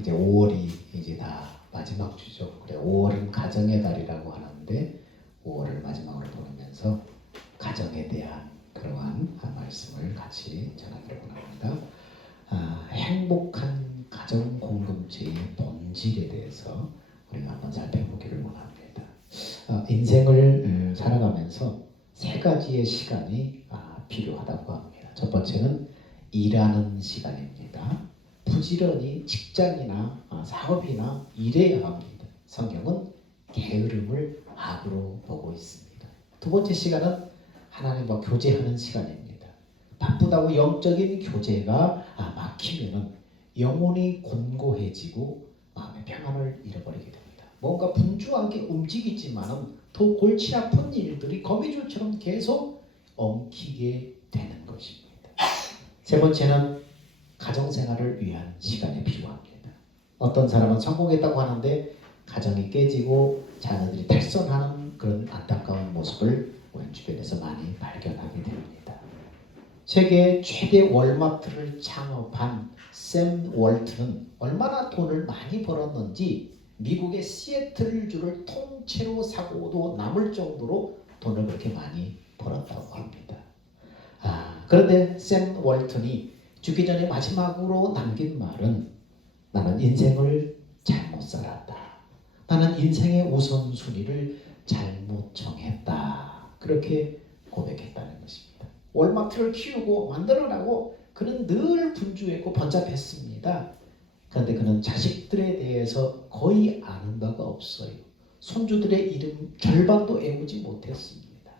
이제 5월이 이제 다 마지막 주죠. 그래 5월은 가정의 달이라고 하는데 5월을 마지막으로 보내면서 가정에 대한 그러한 말씀을 같이 전하기로 합니다. 행복한 가정 공동체의 본질에 대해서 우리가 한번 살펴보기를 원합니다. 인생을 살아가면서 세 가지의 시간이 필요하다고 합니다. 첫 번째는 일하는 시간입니다. 부지런히 직장이나 사업이나 일해야 합니다. 성경은 게으름을 악으로 보고 있습니다. 두 번째 시간은 하나님과 교제하는 시간입니다. 바쁘다고 영적인 교제가 막히면 영혼이 곤고해지고 마음의 평안을 잃어버리게 됩니다. 뭔가 분주하게 움직이지만 더 골치 아픈 일들이 거미줄처럼 계속 엉키게 되는 것입니다. 세 번째는 가정생활을 위한 시간이 필요합니다. 어떤 사람은 성공했다고 하는데 가정이 깨지고 자녀들이 탈선하는 그런 안타까운 모습을 우리 주변에서 많이 발견하게 됩니다. 세계 최대 월마트를 창업한 샘 월트는 얼마나 돈을 많이 벌었는지 미국의 시애틀주를 통째로 사고도 남을 정도로 돈을 그렇게 많이 벌었다고 합니다. 그런데 샘 월튼이 죽기 전에 마지막으로 남긴 말은 나는 인생을 잘못 살았다. 나는 인생의 우선순위를 잘못 정했다. 그렇게 고백했다는 것입니다. 월마트를 키우고 만들어나고 그는 늘 분주했고 번잡했습니다. 그런데 그는 자식들에 대해서 거의 아는 바가 없어요. 손주들의 이름 절반도 외우지 못했습니다.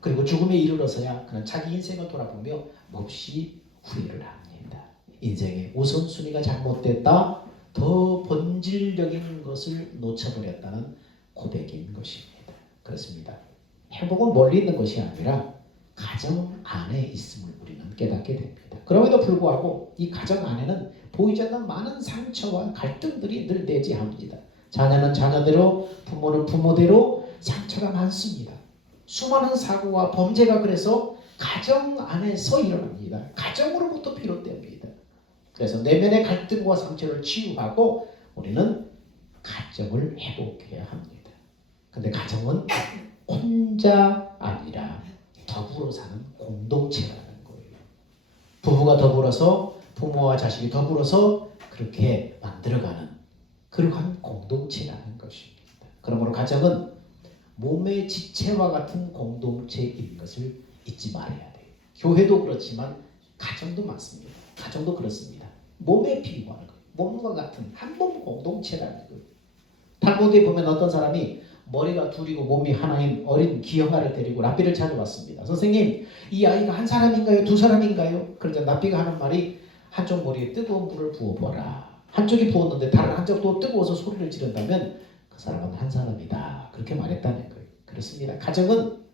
그리고 죽음에 이르러서야 그는 자기 인생을 돌아보며 몹시 후회를 합니다. 인생의 우선순위가 잘못됐다. 더 본질적인 것을 놓쳐버렸다는 고백인 것입니다. 그렇습니다. 행복은 멀리 있는 것이 아니라 가정 안에 있음을 우리는 깨닫게 됩니다. 그럼에도 불구하고 이 가정 안에는 보이지 않는 많은 상처와 갈등들이 늘 내재합니다. 자녀는 자녀대로, 부모는 부모대로 상처가 많습니다. 수많은 사고와 범죄가 그래서 가정 안에서 일어납니다. 가정으로부터 비롯됩니다. 그래서 내면의 갈등과 상처를 치유하고 우리는 가정을 회복해야 합니다. 근데 가정은 혼자 아니라 더불어 사는 공동체라는 거예요. 부부가 더불어서 부모와 자식이 더불어서 그렇게 만들어가는 그러한 공동체라는 것입니다. 그러므로 가정은 몸의 지체와 같은 공동체인 것을 잊지 말아야 돼요. 교회도 그렇지만 가정도 맞습니다. 가정도 그렇습니다. 몸에 필요한 거예요. 몸과 같은 한 몸 공동체라는 거예요. 탈무드에 보면 어떤 사람이 머리가 둘이고 몸이 하나인 어린 기형아를 데리고 랍비를 찾아왔습니다. 선생님, 이 아이가 한 사람인가요? 두 사람인가요? 그러자 랍비가 하는 말이 한쪽 머리에 뜨거운 불을 부어보라. 한쪽이 부었는데 다른 한쪽도 뜨거워서 소리를 지른다면 그 사람은 한 사람이다. 그렇게 말했다는 거예요. 그렇습니다. 가정은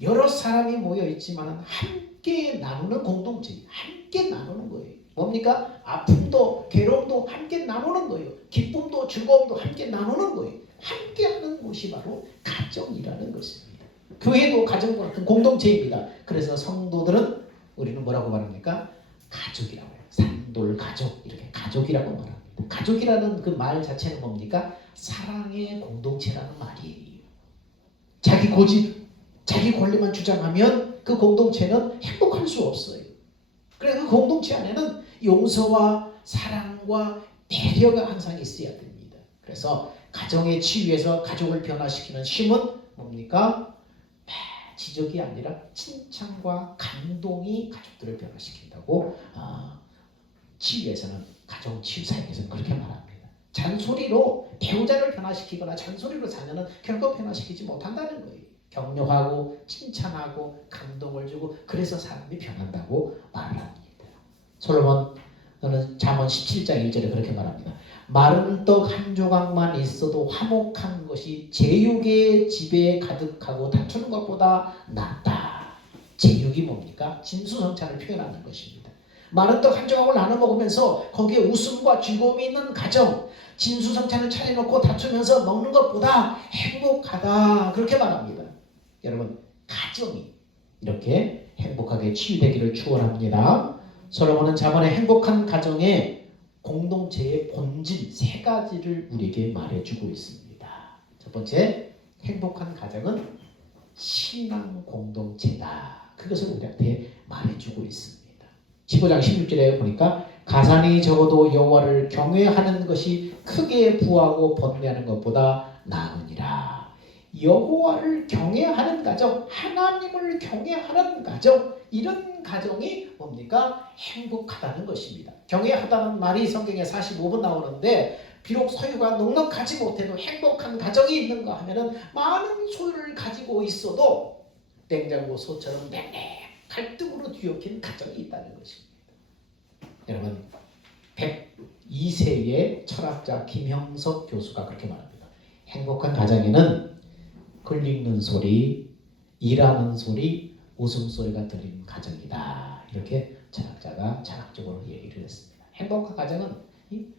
여러 사람이 모여 있지만 함께 나누는 공동체, 함께 나누는 거예요. 뭡니까? 아픔도 괴로움도 함께 나누는 거예요. 기쁨도 즐거움도 함께 나누는 거예요. 함께하는 곳이 바로 가정이라는 것입니다. 교회도 가정과 같은 공동체입니다. 그래서 성도들은 우리는 뭐라고 말합니까? 가족이라고 해요. 산돌 가족, 이렇게 가족이라고 말합니다. 가족이라는 그 말 자체는 뭡니까? 사랑의 공동체라는 말이에요. 자기 고집, 자기 권리만 주장하면 그 공동체는 행복할 수 없어요. 그래서 그 공동체 안에는 용서와 사랑과 배려가 항상 있어야 됩니다. 그래서 가정의 치유에서 가족을 변화시키는 힘은 뭡니까? 지적이 아니라 칭찬과 감동이 가족들을 변화시킨다고 치유에서는 가정 치유 사역에서는 그렇게 말합니다. 잔소리로 배우자를 변화시키거나 잔소리로 자녀는 결코 변화시키지 못한다는 거예요. 격려하고 칭찬하고 감동을 주고 그래서 사람이 변한다고 말을 합니다. 솔로몬은 잠언 17장 1절에 그렇게 말합니다. 마른 떡 한 조각만 있어도 화목한 것이 제육의 집에 가득하고 다투는 것보다 낫다. 제육이 뭡니까? 진수성찬을 표현하는 것입니다. 마른 떡 한 조각을 나눠 먹으면서 거기에 웃음과 즐거움이 있는 가정, 진수성찬을 차려놓고 다투면서 먹는 것보다 행복하다. 그렇게 말합니다. 여러분, 가정이 이렇게 행복하게 치유되기를 축원합니다. 솔로몬은 자문의 행복한 가정에 공동체의 본질 세 가지를 우리에게 말해주고 있습니다. 첫 번째, 행복한 가정은 신앙 공동체다. 그것을 우리한테 말해주고 있습니다. 15장 16절에 보니까 가산이 적어도 여호와를 경외하는 것이 크게 부하고 번뇌하는 것보다 나으니라. 여호와를 경외하는 가정, 하나님을 경외하는 가정, 이런 가정이 뭡니까? 행복하다는 것입니다. 경외하다는 말이 성경에 45번 나오는데 비록 소유가 넉넉하지 못해도 행복한 가정이 있는가 하면은 많은 소유를 가지고 있어도 냉장고 소처럼 냉랭 갈등으로 뒤엉킨 가정이 있다는 것입니다. 여러분, 102세의 철학자 김형석 교수가 그렇게 말합니다. 행복한 가정에는 글 읽는 소리, 일하는 소리, 웃음소리가 들리는 가정이다. 이렇게 철학자가 철학적으로 얘기를 했습니다. 행복한 가정은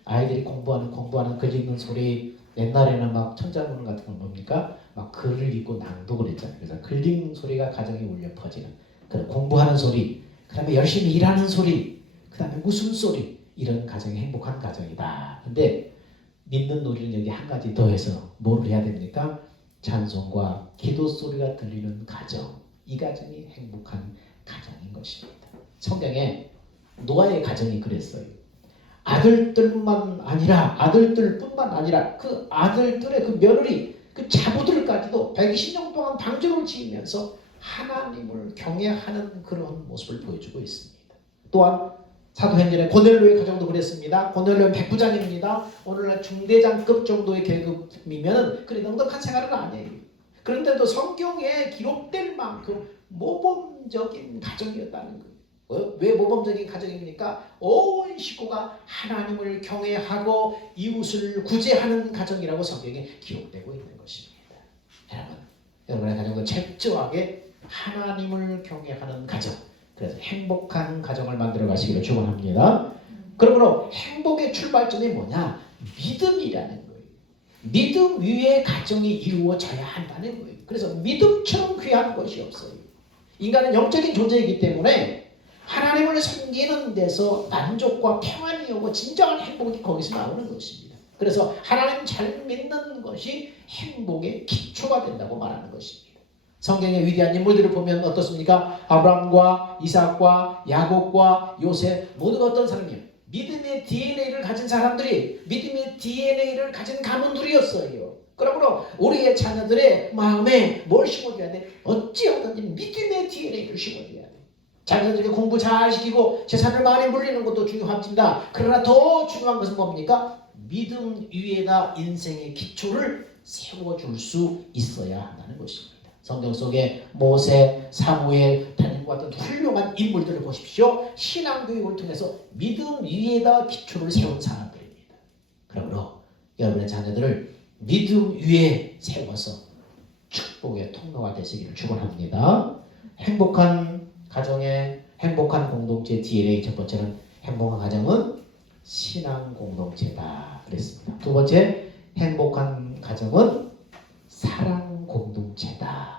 아이들이 공부하는 글 읽는 소리, 옛날에는 막 천자문 같은 건 뭡니까? 막 글을 읽고 낭독을 했잖아요. 그래서 글 읽는 소리가 가정에 울려 퍼지는 그런 공부하는 소리, 그 다음에 열심히 일하는 소리, 그 다음에 웃음소리, 이런 가정이 행복한 가정이다. 근데 믿는 우리는 여기 한 가지 더해서 뭐를 해야 됩니까? 찬송과 기도 소리가 들리는 가정, 이 가정이 행복한 가정인 것입니다. 성경에 노아의 가정이 그랬어요. 아들들뿐만 아니라 그 아들들의 그 며느리, 그 자부들까지도 120년 동안 방주를 지으면서 하나님을 경외하는 그런 모습을 보여주고 있습니다. 또한 사도행전의 고넬료의 가정도 그랬습니다. 고넬료는 백부장입니다. 오늘날 중대장급 정도의 계급이면 그리 넉넉한 생활은 아니에요. 그런데도 성경에 기록될 만큼 모범적인 가정이었다는 거예요. 왜 모범적인 가정입니까? 온 식구가 하나님을 경외하고 이웃을 구제하는 가정이라고 성경에 기록되고 있는 것입니다. 여러분의 가정도 철저하게 하나님을 경외하는 가정, 그래서 행복한 가정을 만들어 가시기를 축원합니다. 그러므로 행복의 출발점이 뭐냐? 믿음이라는 거예요. 믿음 위에 가정이 이루어져야 한다는 거예요. 그래서 믿음처럼 귀한 것이 없어요. 인간은 영적인 존재이기 때문에 하나님을 섬기는 데서 만족과 평안이 오고 진정한 행복이 거기서 나오는 것입니다. 그래서 하나님 잘 믿는 것이 행복의 기초가 된다고 말하는 것입니다. 성경의 위대한 인물들을 보면 어떻습니까? 아브라함과 이삭과 야곱과 요셉, 모두가 어떤 사람이에요? 믿음의 DNA를 가진 사람들이, 믿음의 DNA를 가진 가문들이었어요. 그러므로 우리의 자녀들의 마음에 뭘 심어줘야 돼? 어찌하든지 믿음의 DNA를 심어줘야 돼. 자녀들에게 공부 잘 시키고 재산을 많이 물리는 것도 중요합니다. 그러나 더 중요한 것은 뭡니까? 믿음 위에다 인생의 기초를 세워줄 수 있어야 한다는 것입니다. 성경 속에 모세, 사무엘, 다니엘과 같은 훌륭한 인물들을 보십시오. 신앙교육을 통해서 믿음 위에다 기초를 세운 사람들입니다. 그러므로 여러분의 자녀들을 믿음 위에 세워서 축복의 통로가 되시기를 축원합니다. 행복한 가정의 행복한 공동체 DNA, 첫 번째는 행복한 가정은 신앙 공동체다 그랬습니다. 두 번째, 행복한 가정은 사랑 공동체다.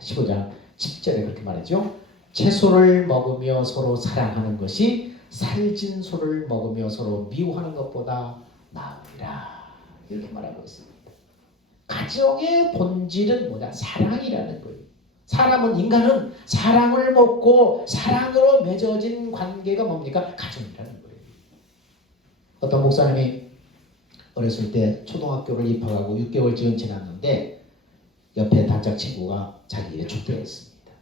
15장 10절에 그렇게 말하죠. 채소를 먹으며 서로 사랑하는 것이 살진 소를 먹으며 서로 미워하는 것보다 나으리라. 이렇게 말하고 있습니다. 가정의 본질은 뭐냐? 사랑이라는 거예요. 인간은 사랑을 먹고 사랑으로 맺어진 관계가 뭡니까? 가정이라는 거예요. 어떤 목사님이 어렸을 때 초등학교를 입학하고 6개월쯤 지났는데 옆에 단짝 친구가 자기 집에 초대했습니다.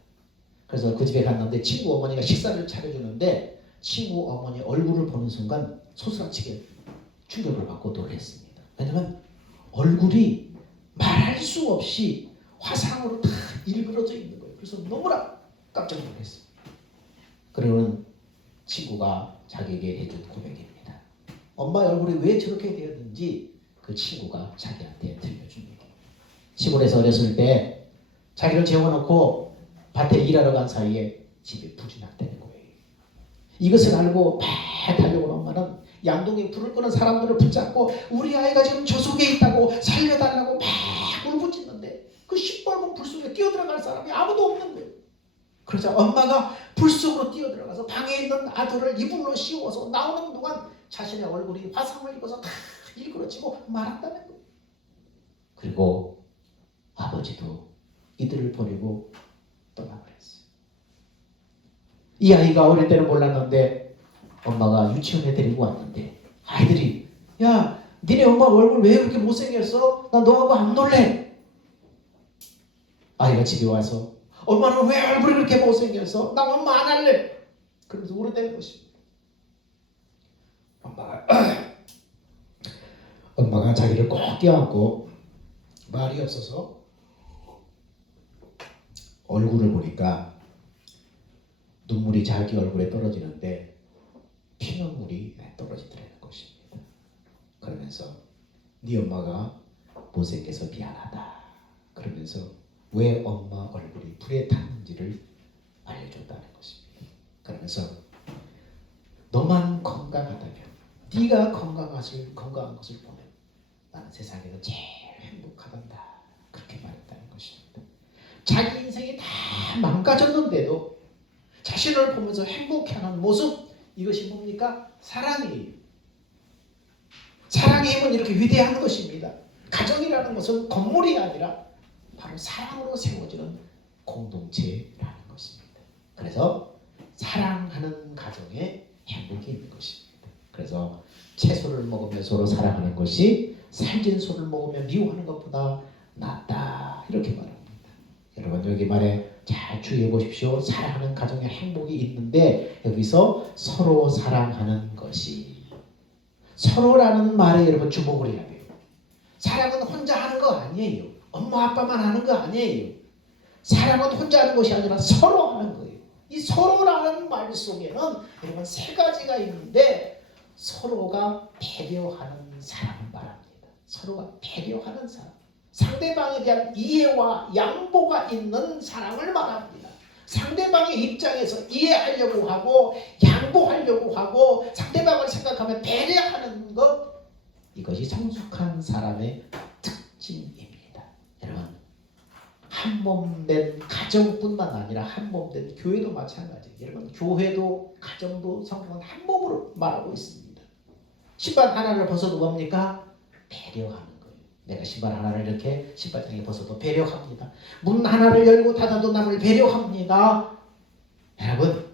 그래서 그 집에 갔는데 친구 어머니가 식사를 차려주는데 친구 어머니 얼굴을 보는 순간 소스라치게 충격을 받고 놀랐습니다. 왜냐하면 얼굴이 말할 수 없이 화상으로 다 일그러져 있는 거예요. 그래서 너무나 깜짝 놀랐습니다. 그러는 친구가 자기에게 해준 고백입니다. 엄마의 얼굴이 왜 저렇게 되었는지 그 친구가 자기한테 들려줍니다. 시골에서 어렸을 때 자기를 재워놓고 밭에 일하러 간 사이에 집에 불이 났다는 거예요. 이것을 알고 막 달려온 엄마는 양동이에 불을 끄는 사람들을 붙잡고 우리 아이가 지금 저 속에 있다고 살려달라고 막 울부짖는데 그 시뻘건 불 속에 뛰어들어갈 사람이 아무도 없는 거예요. 그러자 엄마가 불 속으로 뛰어들어가서 방에 있는 아들을 이불로 씌워서 나오는 동안 자신의 얼굴이 화상을 입어서 다 일그러지고 말았다는 거예요. 그리고 아버지도 이들을 버리고 떠나버렸어요. 이 아이가 어릴 때는 몰랐는데 엄마가 유치원에 데리고 왔는데 아이들이 야 니네 엄마 얼굴 왜 그렇게 못생겼어? 나 너하고 안 놀래. 아이가 집에 와서 엄마는 왜 얼굴이 그렇게 못생겼어? 나 엄마 안 할래. 그러면서 울어대는 것입니다. 엄마가 자기를 꼭 껴안고 말이 없어서 얼굴을 보니까 눈물이 자기 얼굴에 떨어지는데 피눈물이 떨어지더라는 것입니다. 그러면서 네 엄마가 못생겨서 미안하다. 그러면서 왜 엄마 얼굴이 불에 탔는지를 알려줬다는 것입니다. 그러면서 너만 건강하다면 네가 건강한 것을 보면 나는 세상에서 제일 행복하단다. 그렇게 말했다는 것입니다. 자기 인생이 다 망가졌는데도 자신을 보면서 행복해하는 모습, 이것이 뭡니까? 사랑이에요. 사랑의 힘은 이렇게 위대한 것입니다. 가정이라는 것은 건물이 아니라 바로 사랑으로 세워지는 공동체라는 것입니다. 그래서 사랑하는 가정에 행복이 있는 것입니다. 그래서 채소를 먹으며 서로 사랑하는 것이 살진 소를 먹으며 미워하는 것보다 낫다. 이렇게 말합니다. 여러분 여기 말에 잘 주의해 보십시오. 사랑하는 가정에 행복이 있는데 여기서 서로 사랑하는 것이, 서로라는 말에 여러분 주목을 해야 돼요. 사랑은 혼자 하는 거 아니에요. 엄마 아빠만 하는 거 아니에요. 사랑은 혼자 하는 것이 아니라 서로 하는 거예요. 이 서로라는 말 속에는 여러분 세 가지가 있는데 서로가 배려하는 사랑을 말합니다. 서로가 배려하는 사랑. 상대방에 대한 이해와 양보가 있는 사랑을 말합니다. 상대방의 입장에서 이해하려고 하고 양보하려고 하고 상대방을 생각하며 배려하는 것, 이것이 성숙한 사람의 특징입니다. 여러분 한 몸 된 가정뿐만 아니라 한 몸 된 교회도 마찬가지예요. 여러분 교회도 가정도 성경은 한 몸으로 말하고 있습니다. 신발 하나를 벗어도 뭡니까? 배려하는 거예요. 내가 신발 하나를 이렇게 신발장에 벗어도 배려합니다. 문 하나를 열고 닫아도 남을 배려합니다. 여러분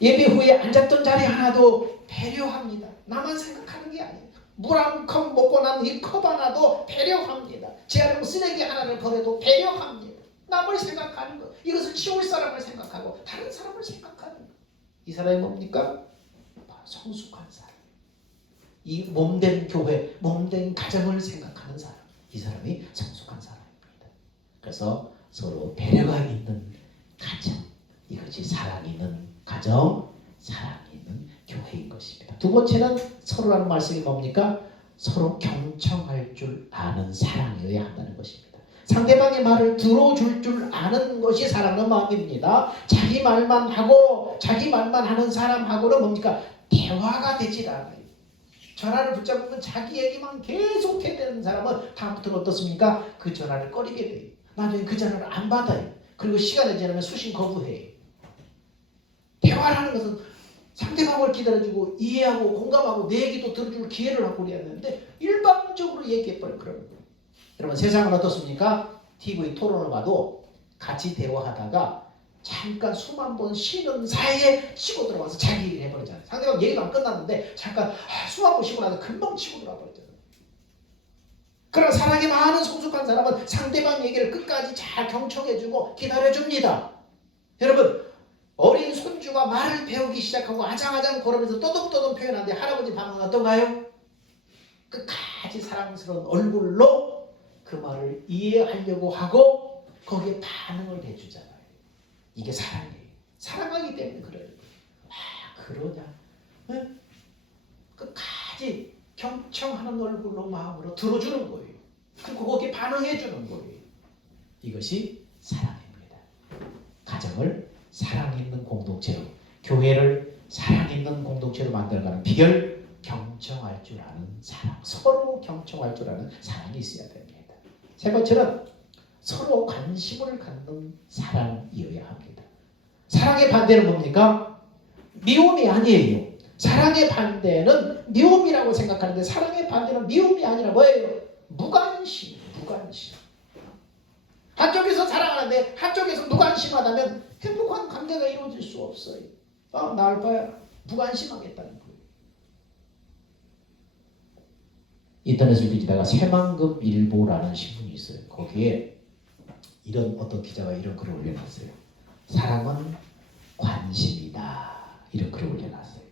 예배 후에 앉았던 자리 하나도 배려합니다. 나만 생각하는 게 아니에요. 물 한 컵 먹고 난 이 컵 하나도 배려합니다. 재활용 쓰레기 하나를 버려도 배려합니다. 남을 생각하는 것, 이것을 치울 사람을 생각하고 다른 사람을 생각하는 것, 이 사람이 뭡니까? 바로 성숙한 사람. 이 몸된 교회, 몸된 가정을 생각하는 사람, 이 사람이 성숙한 사람입니다. 그래서 서로 배려가 있는 가정, 이것이 사랑이 있는 가정, 사랑이 있는 교회인 것입니다. 두 번째는 서로라는 말씀이 뭡니까? 서로 경청할 줄 아는 사랑이어야 한다는 것입니다. 상대방의 말을 들어줄 줄 아는 것이 사랑하는 마음입니다. 자기 말만 하고 자기 말만 하는 사람하고는 뭡니까? 대화가 되질 않아요. 전화를 붙잡으면 자기 얘기만 계속 해대는 사람은 다음부터는 어떻습니까? 그 전화를 꺼리게 돼요. 나중에 그 전화를 안 받아요. 그리고 시간이 지나면 수신 거부해요. 대화라는 것은 상대방을 기다려주고 이해하고 공감하고 내 얘기도 들어줄 기회를 하고 그래야 되는데 일방적으로 얘기해버려. 그런 거예요. 여러분 세상은 어떻습니까? TV 토론을 봐도 같이 대화하다가 잠깐 숨 한 번 쉬는 사이에 치고 들어와서 자기 얘기를 해버리잖아요. 상대방 얘기도 안 끝났는데 잠깐 숨 한 번 쉬고 나서 금방 치고 들어와 버리잖아요. 그러나 사랑이 많은 성숙한 사람은 상대방 얘기를 끝까지 잘 경청해주고 기다려줍니다. 여러분 어린 손주가 말을 배우기 시작하고 아장아장 걸으면서 떠듬떠듬 표현하는데 할아버지 반응은 어떤가요? 끝까지 사랑스러운 얼굴로 그 말을 이해하려고 하고 거기에 반응을 해주잖아요. 이게 사랑이에요. 사랑하기 때문에 그래요. 아 그러냐? 응? 끝까지 경청하는 얼굴로 마음으로 들어주는 거예요. 그리고 거기에 반응해주는 거예요. 이것이 사랑입니다. 가정을 사랑 있는 공동체로, 교회를 사랑 있는 공동체로 만들어가는 비결, 경청할 줄 아는 사랑, 서로 경청할 줄 아는 사랑이 있어야 됩니다. 세 번째는 서로 관심을 갖는 사랑이어야 합니다. 사랑의 반대는 뭡니까? 미움이 아니에요. 사랑의 반대는 미움이라고 생각하는데 사랑의 반대는 미움이 아니라 뭐예요? 무관심. 한쪽에서 사랑하는데 한쪽에서 무관심하다면 행복한 관계가 이루어질 수 없어요. 나을 바야 무관심하겠다는 거예요. 인터넷을 뒤지다가 새만금일보라는 신문이 있어요. 거기에 이런 어떤 기자가 이런 글을 올려놨어요. 사랑은 관심이다. 이런 글을 올려놨어요.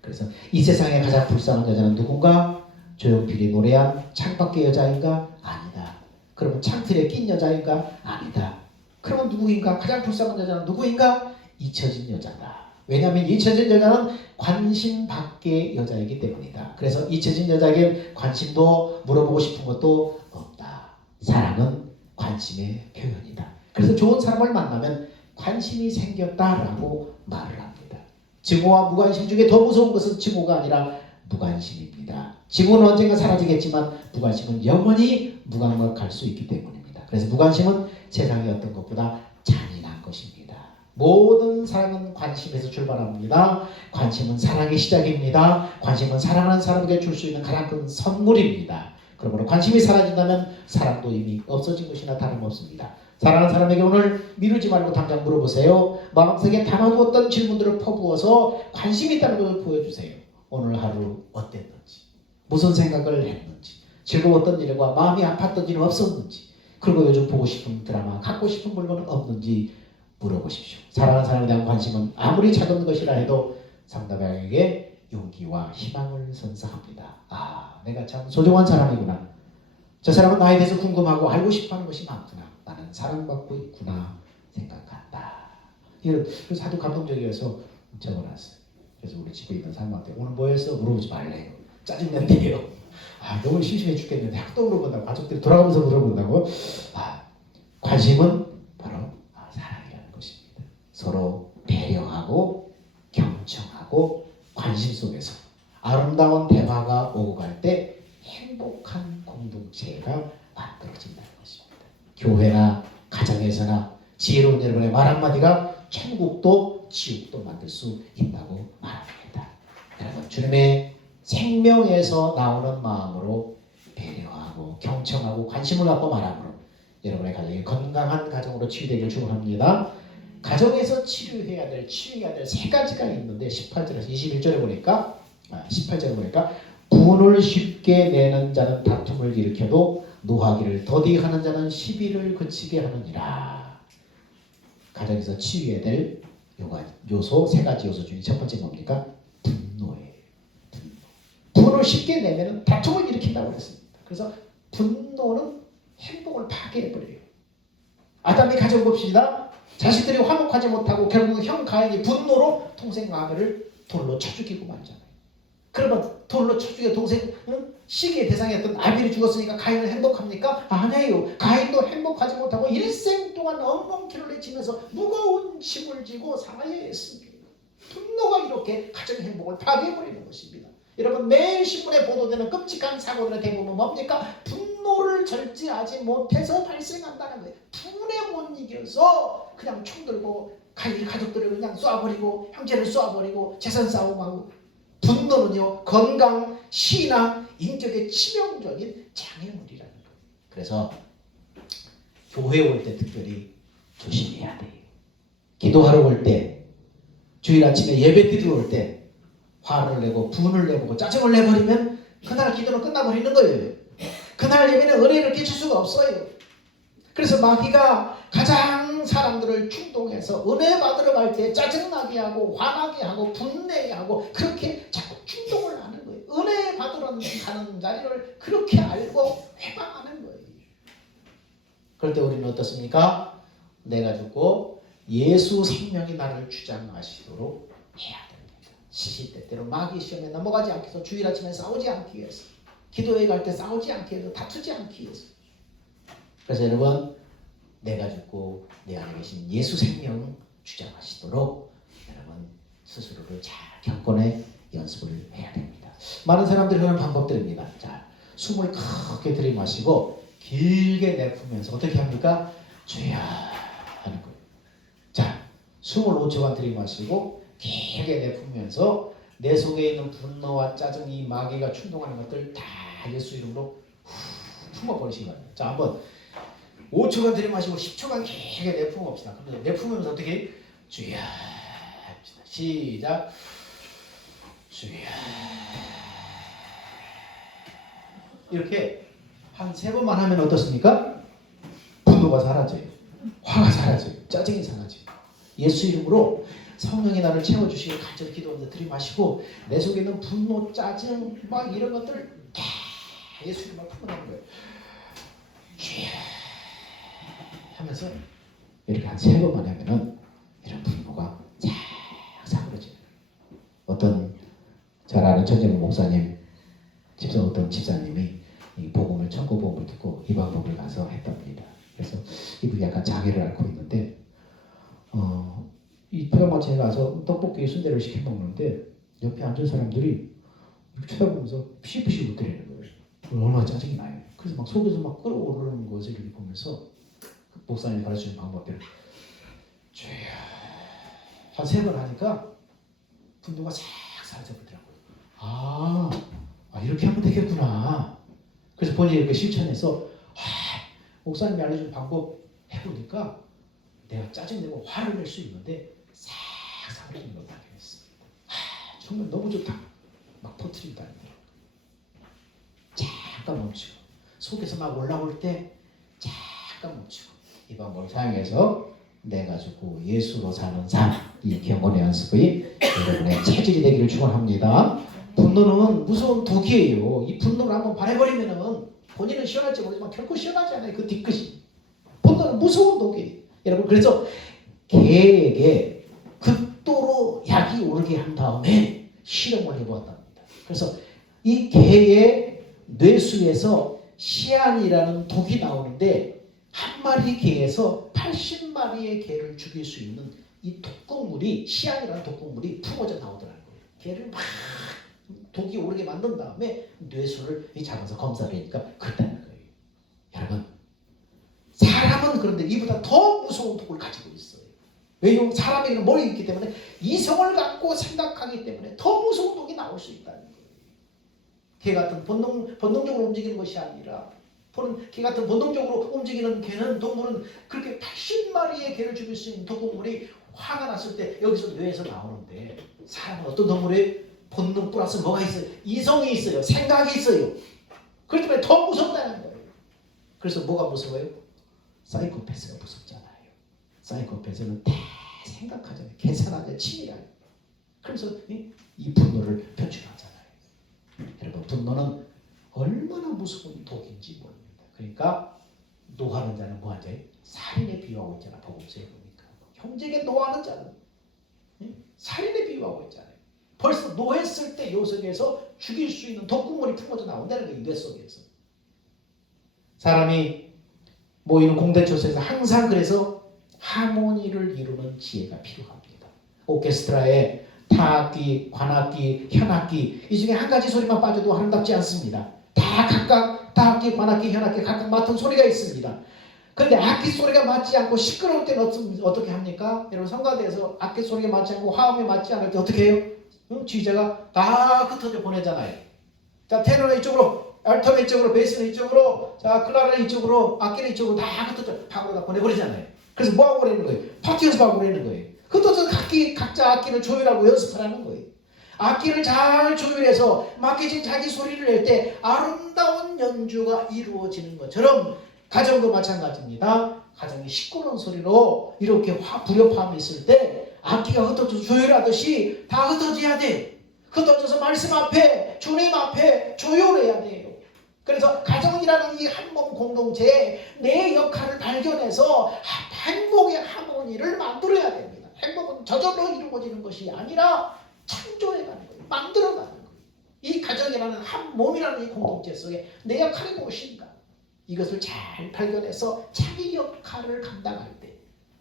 그래서 이 세상에 가장 불쌍한 여자는 누군가? 조용필이 노래한 창밖의 여자인가? 아니다. 그러면 창틀에 낀 여자인가? 아니다. 그러면 누구인가? 가장 불쌍한 여자는 누구인가? 잊혀진 여자다. 왜냐하면 잊혀진 여자는 관심 밖의 여자이기 때문이다. 그래서 잊혀진 여자에게 관심도 물어보고 싶은 것도 없다. 사랑은 관심의 표현이다. 그래서 좋은 사람을 만나면 관심이 생겼다라고 말을 합니다. 증오와 무관심 중에 더 무서운 것은 증오가 아니라 무관심입니다. 증오는 언젠가 사라지겠지만 무관심은 영원히 무감각할 수 있기 때문입니다. 그래서 무관심은 세상의 어떤 것보다 잔인한 것입니다. 모든 사랑은 관심에서 출발합니다. 관심은 사랑의 시작입니다. 관심은 사랑하는 사람에게 줄 수 있는 가장 큰 선물입니다. 그러므로 관심이 사라진다면 사랑도 이미 없어진 것이나 다름없습니다. 사랑하는 사람에게 오늘 미루지 말고 당장 물어보세요. 마음속에 담아두었던 질문들을 퍼부어서 관심 있다는 것을 보여주세요. 오늘 하루 어땠는지, 무슨 생각을 했는지, 즐거웠던 일과 마음이 아팠던 일은 없었는지, 그리고 요즘 보고 싶은 드라마, 갖고 싶은 물건은 없는지 물어보십시오. 사랑하는 사람에 대한 관심은 아무리 작은 것이라 해도 상대방에게 용기와 희망을 선사합니다. 내가 참 소중한 사람이구나. 저 사람은 나에 대해서 궁금하고 알고 싶어하는 것이 많구나. 나는 사랑받고 있구나 생각한다. 그래서 하도 감동적이어서 적어놨어요. 그래서 우리 집에 있는 사람한테 오늘 뭐 했어? 물어보지 말래요. 짜증난대요. 너무 심심해 죽겠는데 학도 물어본다고, 가족들이 돌아가면서 물어본다고. 관심은 바로 사랑이라는 것입니다. 서로 배려하고 경청하고 관심 속에서 아름다운 대화가 오고 갈 때 행복한 공동체가 만들어진다는 것입니다. 교회나 가정에서나 지혜로운 여러분의 말 한마디가 천국도 지옥도 만들 수 있다고 말합니다. 여러분, 주님의 생명에서 나오는 마음으로 배려하고 경청하고 관심을 갖고 말함으로 여러분의 가정이 건강한 가정으로 치유되기를 축원합니다. 가정에서 치유해야 될 세 가지가 있는데 18절에서 21절에 보니까 18절에 보니까 분을 쉽게 내는 자는 다툼을 일으켜도 노하기를 더디하는 자는 시비를 그치게 하느니라. 가정에서 치유해야 될 요소, 세 가지 요소 중에 첫 번째 뭡니까? 분노예요. 분을 쉽게 내면 다툼을 일으킨다고 했습니다. 그래서 분노는 행복을 파괴해버려요. 아담이 가정 봅시다. 자식들이 화목하지 못하고 결국 형 가인이 분노로 동생 아벨을 돌로 쳐 죽이고 말잖아요. 그러면 돌로 쳐 죽여 동생은 시기의 대상이었던 아벨이 죽었으니까 가인은 행복합니까? 아니에요. 가인도 행복하지 못하고 일생 동안 엉엉키를 내치면서 무거운 짐을 지고 살아야 했습니다. 분노가 이렇게 가정의 행복을 파괴해버리는 것입니다. 여러분, 매일 신문에 보도되는 끔찍한 사고들의 대부분 뭡니까? 분노를 절제하지 못해서 발생한다는 거예요. 분에 못 이겨서 그냥 총 들고 가족들을 그냥 쏘아버리고 형제를 쏘아버리고 재산 싸움하고. 분노는요, 건강, 신앙, 인격의 치명적인 장애물이라는 거예요. 그래서 교회에 올 때 특별히 조심해야 돼요. 기도하러 올 때, 주일 아침에 예배 드리러 올 때 화를 내고 분을 내고 짜증을 내버리면 그날 기도는 끝나버리는 거예요. 그날 예배는 은혜를 끼칠 수가 없어요. 그래서 마귀가 가장 사람들을 충동해서 은혜 받으러 갈 때 짜증나게 하고 화나게 하고 분내게 하고 그렇게 자꾸 충동을 하는 거예요. 은혜 받으러 가는 자리를 그렇게 알고 회방하는 거예요. 그럴 때 우리는 어떻습니까? 내가 죽고 예수 생명이 나를 주장하시도록 해야 됩니다. 시시때때로 마귀 시험에 넘어가지 않기 위해서, 주일 아침에 싸우지 않기 위해서, 기도회 갈 때 싸우지 않기 위해서, 다투지 않기 위해서. 그래서 여러분, 내가 죽고 내 안에 계신 예수 생명 주장하시도록 여러분 스스로를 잘 경건의 연습을 해야 됩니다. 많은 사람들이 하는 방법들입니다. 자, 숨을 크게 들이마시고 길게 내쉬면서 어떻게 합니까? 주여 하는 거예요. 자, 숨을 5초간 들이마시고 길게 내뿜으면서 내 속에 있는 분노와 짜증이 마귀가 충동하는 것들 다 예수 이름으로 후 품어버리신 거예요. 자, 한번 5초간 들이마시고 10초간 길게 내뿜읍시다. 그럼 내뿜으면서 어떻게? 주여. 시작. 주여. 이렇게 한 3번만 하면 어떻습니까? 분노가 사라져요. 화가 사라져요. 짜증이 사라져요. 예수 이름으로 성령이 나를 채워주시길 간절히 기도하면서 들이마시고 내 속에 있는 분노, 짜증 막 이런 것들 다 예수 이름으로 품어내는 거예요. 주여 하면서 이렇게 한 3번만 하면은 이런 분노가 쫙 사그러져요. 어떤 잘 아는 천재문 목사님 어떤 집사님이 이 복음을 천국 복음을 듣고 이 방법을 가서 했답니다. 그래서 이분이 약간 장애를 앓고 있는데 이 포장마차에 가서 떡볶이 순대를 시켜 먹는데 옆에 앉은 사람들이 이렇게 쳐다보면서 피시피시 웃더라는 거예요. 얼마나 짜증이 나요. 그래서 막 속에서 막 끓어오르는 것을 이렇게 보면서 목사님이 가르쳐주는 방법대로 주여 한 3번 하니까 분노가 싹 사라져버리더라고요. 이렇게 하면 되겠구나. 그래서 본인이 이렇게 실천해서 목사님이 알려준 방법 해보니까 내가 짜증내고 화를 낼 수 있는데 싹 사라지는 걸 발견했습니다. 정말 너무 좋다. 막 퍼뜨린다는 거예요. 잠깐 멈추고 속에서 막 올라올 때 잠깐 멈추고 이 방법을 사용해서 내가 죽고 예수로 사는 삶, 이 경건의 연습이 여러분의 체질이 되기를 축원합니다. 분노는 무서운 독이에요. 이 분노를 한번 발해버리면은 본인은 시원할지 모르지만 결코 시원하지 않아요. 그 뒤끝이. 분노는 무서운 독이에요. 여러분 그래서 개에게 극도로 약이 오르게 한 다음에 실험을 해보았답니다. 그래서 이 개의 뇌수에서 시안이라는 독이 나오는데 한 마리 개에서 80마리의 개를 죽일 수 있는 이 독극물이 시안이라는 독극물이 품어져 나오더라고요. 개를 막 독이 오르게 만든 다음에 뇌수를 잡아서 검사를 하니까 그렇다는 거예요. 여러분 사람은 그런데 이보다 더 무서운 독을 가지고 있어요. 왜냐하면 사람에게는 머리가 있기 때문에 이성을 갖고 생각하기 때문에 더 무서운 독이 나올 수 있다는 거예요. 개 같은 본능적으로 움직이는 것이 아니라 개 같은 본능적으로 움직이는 개는 동물은 그렇게 80마리의 개를 죽일 수 있는 독극물이 화가 났을 때 여기서 뇌에서 나오는데 사람은 어떤 동물의 본능 플러스 뭐가 있어요? 이성이 있어요. 생각이 있어요. 그렇기 때문에 더 무섭다는 거예요. 그래서 뭐가 무서워요? 사이코패스가 무섭잖아요. 사이코패스는 다 생각하잖아요. 계산하잖아요. 치밀하게. 그래서 이 분노를 표출하잖아요. 여러분 분노는 얼마나 무서운 독인지 모릅니다. 그러니까 노하는 자는 뭐하는 자예요? 살인에 비유하고 있잖아. 복음서에 보니까 형제에게 노하는 자는 살인에 비유하고 있잖아요. 벌써 노했을 때 요 속에서 죽일 수 있는 독극물이 품어져 나온다는 거예요. 뇌 속에서. 사람이 모이는 공동체에서 항상 그래서 하모니를 이루는 지혜가 필요합니다. 오케스트라에 타악기, 관악기, 현악기 이 중에 한 가지 소리만 빠져도 아름답지 않습니다. 다 각각 타악기, 관악기, 현악기 각각 맡은 소리가 있습니다. 그런데 악기 소리가 맞지 않고 시끄러울 때는 어떻게 합니까? 여러분 성가대에서 악기 소리가 맞지 않고 화음이 맞지 않을 때 어떻게 해요? 지휘자가 다 흩어져 보내잖아요. 자, 테너는 이쪽으로, 알토는 이쪽으로, 베이스는 이쪽으로, 자, 클라리는 이쪽으로, 악기는 이쪽으로 다 흩어져 밖으로 다 보내버리잖아요. 그래서 뭐하고 그러는 거예요? 파티 연습하고 그러는 거예요. 흩어져 각자 악기를 조율하고 연습을 하는 거예요. 악기를 잘 조율해서 맡겨진 자기 소리를 낼 때 아름다운 연주가 이루어지는 것처럼 가정도 마찬가지입니다. 가정이 시끄러운 소리로 이렇게 불협화음이 있을 때 악기가 흩어져서 조율하듯이 다 흩어져야 돼. 흩어져서 말씀 앞에 주님 앞에 조율해야 돼요. 그래서 가정이라는 이 한 몸 공동체에 내 역할을 발견해서 행복의 하모니를 만들어야 됩니다. 행복은 저절로 이루어지는 것이 아니라 창조해가는 거예요. 만들어가는 거예요. 이 가정이라는 한 몸이라는 이 공동체 속에 내 역할이 무엇인가? 이것을 잘 발견해서 자기 역할을 감당할 때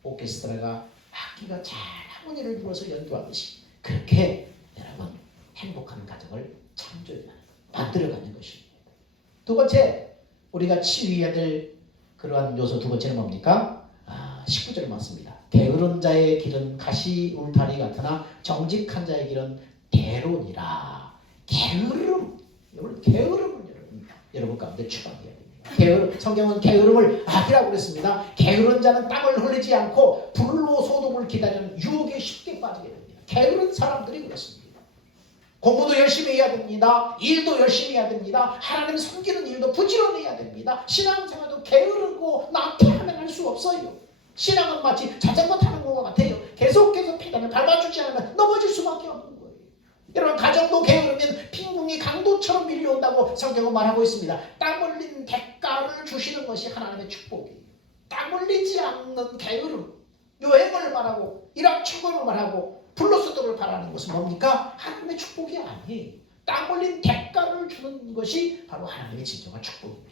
오케스트라가 악기가 잘 하모니를 이루어서 연주하듯이 그렇게 여러분 행복한 가정을 창조해가는 만들어가는 것입니다. 두 번째 우리가 치유해야 될 그러한 요소 두 번째는 뭡니까? 19절 맞습니다. 게으른 자의 길은 가시 울타리 같으나 정직한 자의 길은 대로니라. 게으름, 게으름을 여러분 가운데 추방해야 됩니다. 성경은 게으름을 악이라고 그랬습니다. 게으른 자는 땀을 흘리지 않고 불로 소독을 기다리는 유혹에 쉽게 빠지게 됩니다. 게으른 사람들이 그렇습니다. 공부도 열심히 해야 됩니다. 일도 열심히 해야 됩니다. 하나님 섬기는 일도 부지런히 해야 됩니다. 신앙생활도 게으르고 나태하면 할 수 없어요. 신앙은 마치 자전거 타는 것과 같아요. 계속해서 페달을 밟아주지 않으면 넘어질 수밖에 없는 거예요. 여러분 가정도 게으르면 빈궁이 강도처럼 밀려온다고 성경은 말하고 있습니다. 땀 흘린 대가를 주시는 것이 하나님의 축복이에요. 땀 흘리지 않는 게으름, 여행을 말하고 일확천금을 말하고 불로소득을 바라는 것은 뭡니까? 하나님의 축복이 아니에요. 땀 흘린 대가를 주는 것이 바로 하나님의 진정한 축복입니다.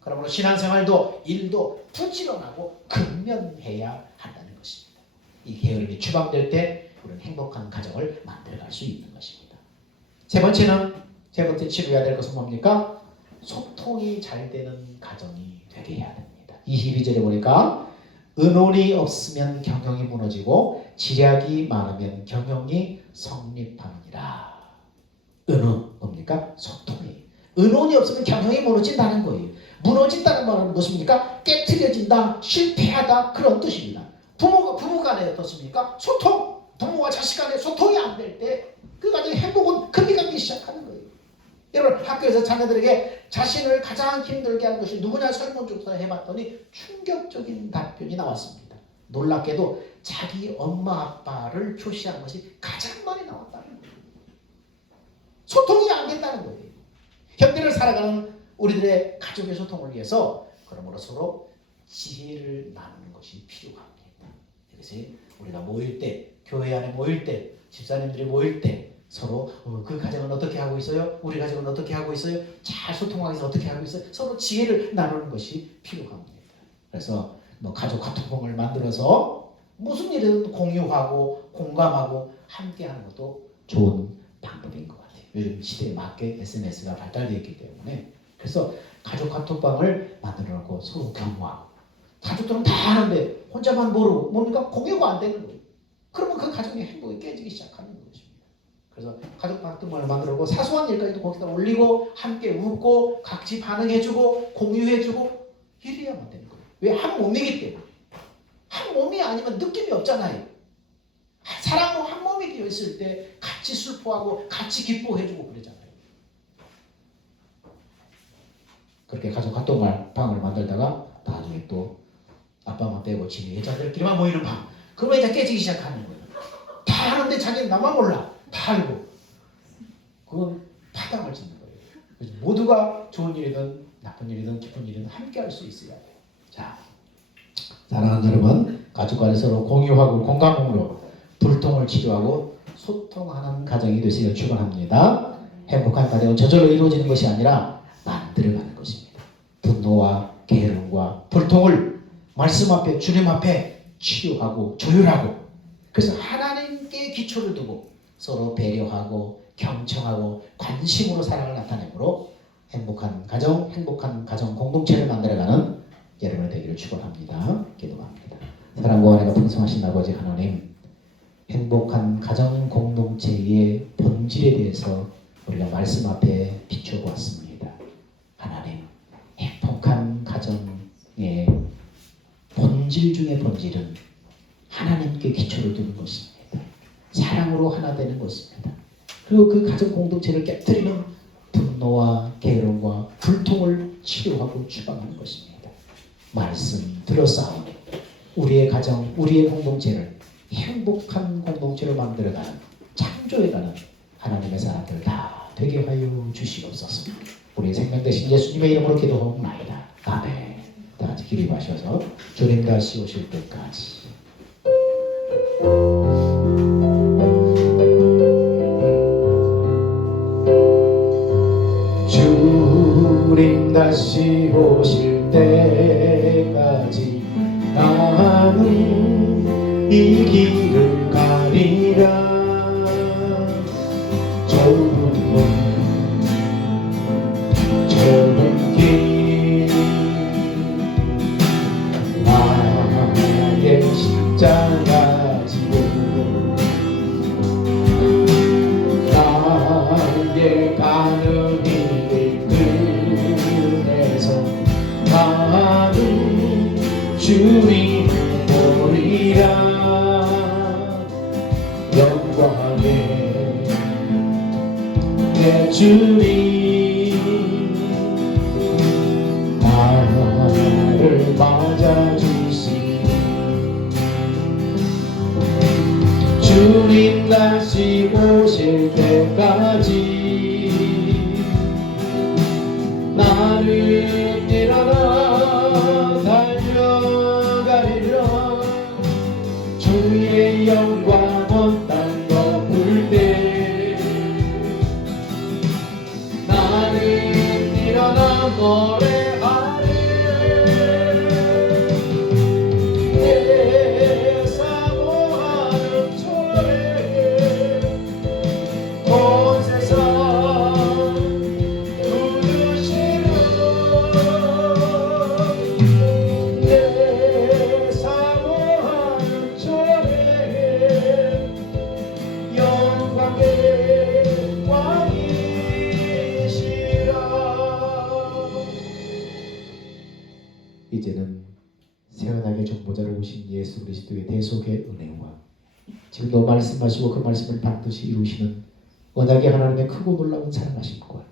그러므로 신앙생활도 일도 부지런하고 근면해야 한다는 것입니다. 이 게으름이 추방될 때 우리는 행복한 가정을 만들어갈 수 있는 것입니다. 세 번째 치료해야 될 것은 뭡니까? 소통이 잘 되는 가정이 되게 해야 됩니다. 22절에 보니까 의논이 없으면 경영이 무너지고 지략이 많으면 경영이 성립하느니라. 의논 뭡니까? 소통이. 의논이 없으면 경영이 무너진다는 거예요. 무너진다는 말은 무엇입니까? 깨트려진다, 실패하다 그런 뜻입니다. 부부 간에 어떻습니까? 소통. 부모와 자식 간에 소통이 안 될 때 그 가정의 행복은 금이 가기 시작하는 거예요. 여러분 학교에서 자녀들에게 자신을 가장 힘들게 하는 것이 누구냐 설문조사 해봤더니 충격적인 답변이 나왔습니다. 놀랍게도 자기 엄마 아빠를 표시한 것이 가장 많이 나왔다는 거예요. 소통이 안 된다는 거예요. 현대를 살아가는 우리들의 가족의 소통을 위해서 그러므로 서로 지혜를 나누는 것이 필요합니다. 그래서 우리가 모일 때, 교회 안에 모일 때, 집사님들이 모일 때 서로 그 가정은 어떻게 하고 있어요? 우리 가정은 어떻게 하고 있어요? 잘 소통하기 위해서 어떻게 하고 있어요? 서로 지혜를 나누는 것이 필요합니다. 그래서 가족 카톡방을 만들어서 무슨 일이든 공유하고 공감하고 함께하는 것도 좋은 방법인 것 같아요. 요즘 시대에 맞게 SNS가 발달되어 있기 때문에 그래서 가족 카톡방을 만들어 놓고 서로 교류하고 가족들은 다 하는데 혼자만 모르고 뭡니까? 공유가 안 되는 거예요. 그러면 그 가정의 행복이 깨지기 시작하는 것입니다. 그래서 가족 카톡방을 만들어 놓고 사소한 일까지도 거기다 올리고 함께 웃고 각지 반응해주고 공유해주고 이래야만 되는 거예요. 왜? 한 몸이기 때문에. 한 몸이 아니면 느낌이 없잖아요. 사랑으로 한 몸이 되어 있을 때 같이 슬퍼하고 같이 기뻐해주고 그러잖아요. 그렇게 가족 카톡방을 만들다가 나중에 또 아빠만 빼고 집에 여자들끼리만 모이는 방. 그러면 이제 깨지기 시작하는 거예요. 다 하는데 자기는 나만 몰라. 다 알고. 그건 파당을 짓는 거예요. 그래서 모두가 좋은 일이든 나쁜 일이든 기쁜 일이든 함께 할 수 있어야 돼요. 자, 사랑하는 여러분, 가족 간에 서로 공유하고 공감으로 불통을 치료하고 소통하는 가정이 되시길 축원합니다. 행복한 가정은 저절로 이루어지는 것이 아니라 만들어가는 것입니다. 분노와 게으름과 불통을 말씀 앞에 주님 앞에 치유하고 조율하고 그래서 하나님께 기초를 두고 서로 배려하고 경청하고 관심으로 사랑을 나타내므로 행복한 가정 공동체를 만들어가는 여러분의 되기를 축원합니다. 기도합니다. 사랑과 은혜가 풍성하신 아버지 하나님, 행복한 가정 공동체의 본질에 대해서 우리가 말씀 앞에 비춰보았습니다. 하나님, 행복한 가정의 본질 중의 본질은 하나님께 기초를 두는 것입니다. 사랑으로 하나 되는 것입니다. 그리고 그 가정 공동체를 깨뜨리는 분노와 게으름과 불통을 치료하고 추방하는 것입니다. 말씀 들어싸우니 우리의 가정, 우리의 공동체를 행복한 공동체로 만들어가는 창조해가는 하나님의 사람들 다 되게 하여 주시옵소서. 우리의 생명 되신 예수님의 이름으로 기도하옵나이다. 아멘. 다 같이 기립하셔서 주님 다시 오실 때까지 주님 다시 오실 때까지 나는 이 길을 가리라. 좁은 길 나의 십자가 영광에 내 주님 나를 맞아주시니 주님 다시 오실 때까지 나는 일어나 달려가리라 주의 영광 온 땅 덮을 때 나는 일어나 노래하리 내 사모하는 주를 온 세상 부르시는 내 사모하는 주를 영광의 왕이시라. 이제는 세연하게 정보자로 오신 예수 그리스도의 대속의 은혜와 지금도 말씀하시고 그 말씀을 반드시 이루시는 언약의 하나님의 크고 놀라운 사랑하심과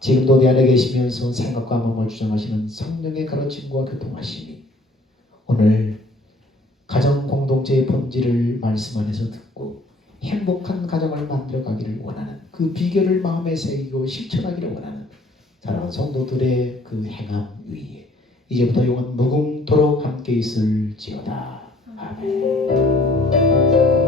지금도 내 안에 계시면서 생각과 마음을 주장하시는 성령의 가르침과 교통하심이 오늘 가정 공동체의 본질을 말씀 안에서 듣고 행복한 가정을 만들어가기를 원하는 그 비결을 마음에 새기고 실천하기를 원하는 사랑하는 성도들의 그 행함 위에 이제부터 영원 무궁토록 함께 있을지어다. 아멘.